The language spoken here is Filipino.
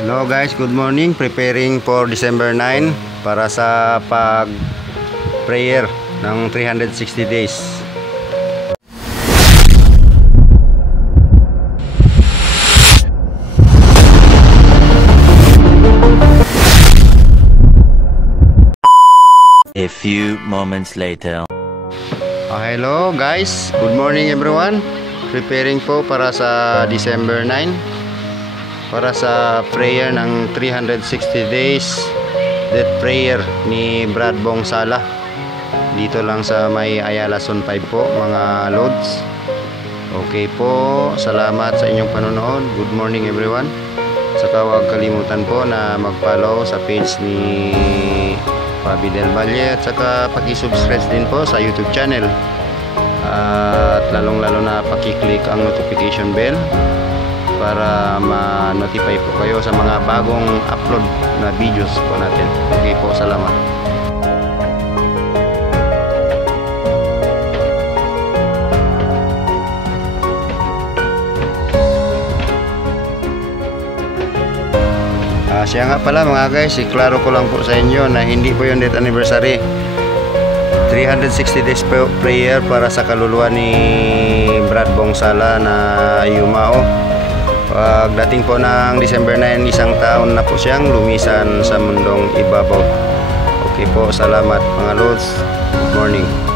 Hello guys, good morning. Preparing for December 9 para sa pag-prayer ng 360 days. A few moments later. Hello guys, good morning everyone. Preparing po para sa December 9 para sa prayer ng 360 days death prayer ni Brad Bong Sala. Dito lang sa may Ayala Zone 5 po mga loads. Okay po, salamat sa inyong panonood. Good morning everyone. Saka huwag kalimutan po na mag-follow sa page ni Fabi Del Valle at saka paki-subscribe din po sa YouTube channel. At lalong-lalo na paki-click ang notification bell para ma-notify po kayo sa mga bagong upload na videos po natin. Okay po, salamat. Siya nga pala mga guys, iklaro ko lang po sa inyo na hindi po yung death anniversary. 360 days prayer para sa kaluluwa ni Brad Bong Sala na yumao. Pagdating po ng December 9, isang taon na po siyang lumisan sa mundong ibabaw. Okay po, salamat mga lods. Good morning.